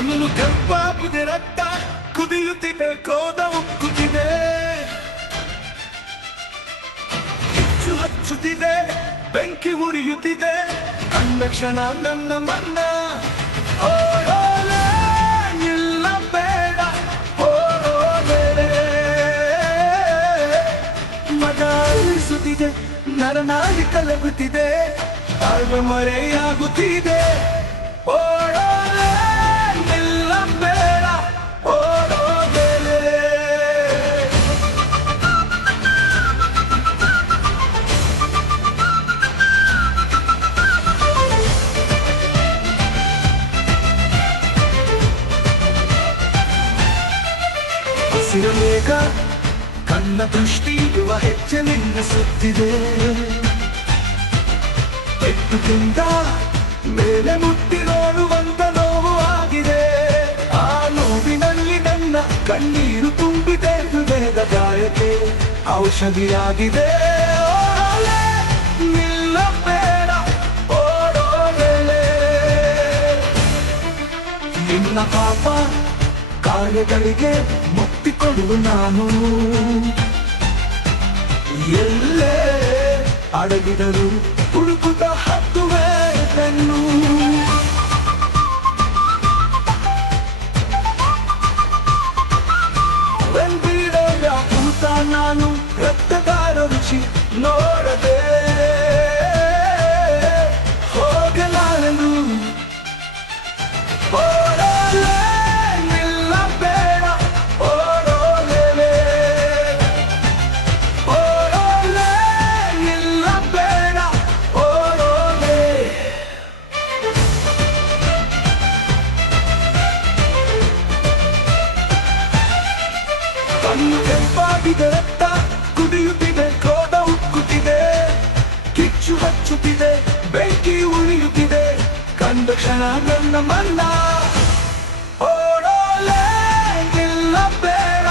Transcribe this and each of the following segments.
ಹೊನ್ನಲು ಕೆಂಪಾಗಿದೆ ರಕ್ತ ಕುದಿಯುತ್ತಿದೆ ಕೋದ ಉಕ್ಕುತ್ತಿದೆ ಕಿಚ್ಚು ಹಚ್ಚುತ್ತಿದೆ ಬೆಂಕಿ ಉರಿಯುತ್ತಿದೆ ಕಣ್ಣ ಕ್ಷಣ ನನ್ನ ಮನ್ನ ಓಡೋಲೆ ನಿಲ್ಲಬೇಡ ಓಡೋಲೆ ಮಗ ಅಳಿಸುತ್ತಿದೆ ನರನಾಡಿ ಕಲಗುತ್ತಿದೆ ತಾಳ್ಮೆ ಮರೆಯಾಗುತ್ತಿದೆ ಓಡೋಲೆ ನಿಲ್ಲಬೇಡ ಓಡೋಲೆ ಹಸಿರು ಮೇಘ ಕಣ್ಣ ದೃಷ್ಟಿ ಇರುವ ಹೆಜ್ಜೆ ನಿಲ್ಲಿಸುತ್ತಿದೆ ಎತ್ತುತ್ತಿಂದ ಮೇಲೆ ಮುಟ್ಟಿ ನೋಡುವಂತ ನೋವು ಆಗಿದೆ ಆ ನೋವಿನಲ್ಲಿ ನನ್ನ ಕಣ್ಣೀರು ತುಂಬಿದೆ ಹೃದಯದ ಗಾಯಕ್ಕೆ ಔಷಧಿಯಾಗಿದೆ ಓಡೋಲೆ ನಿಲ್ಲಬೇಡ ಓಡೋಲೆ ನಿನ್ನ ಪಾಪ ಕಾರ್ಯಗಳಿಗೆ ಮುಕ್ತಿ ಕೊಡುವ ನಾನು ಎಲ್ಲೇ ಅಡಗಿದರು ಹುಡುಕುತ್ತ ಹತ್ತುವೆ ಬೆನ್ನು ಬೆಂಬಿಡೋಯ ಕೂತ ನಾನು ರಕ್ತಗಾರ ರುಚಿ ನೋಡದೆ ಹೋಗಲಾರನು ಓಡೋಲೆ ನಿಲ್ಲಬೇಡ ಓಡೋಲೆ ಓಡೋಲೆ ನಿಲ್ಲಬೇಡ ಓಡೋಲೆ ಕಣ್ಣು ಕೆಂಪಾಗಿದೆ ರಕ್ತ ಕುದಿಯುತ್ತಿದೆ ಕ್ರೋಧ ಉಕ್ಕುತ್ತಿದೆ ಕಿಚ್ಚು ಹಚ್ಚುತ್ತಿದೆ ಬೆಂಕಿ ಉರಿಯುತ್ತಿದೆ ಕಂಡ ಕ್ಷಣ ನನ್ನ ಮನ್ನ ಓಡೋಲೆ ನಿಲ್ಲಬೇಡ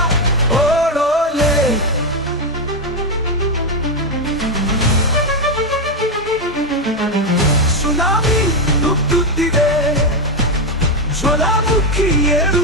ಓಡೋಲೆ ಸುನಾಮಿ ನುಗ್ಗುತ್ತಿದೆ ಜ್ವಾಲಾಮುಖಿ ಏರು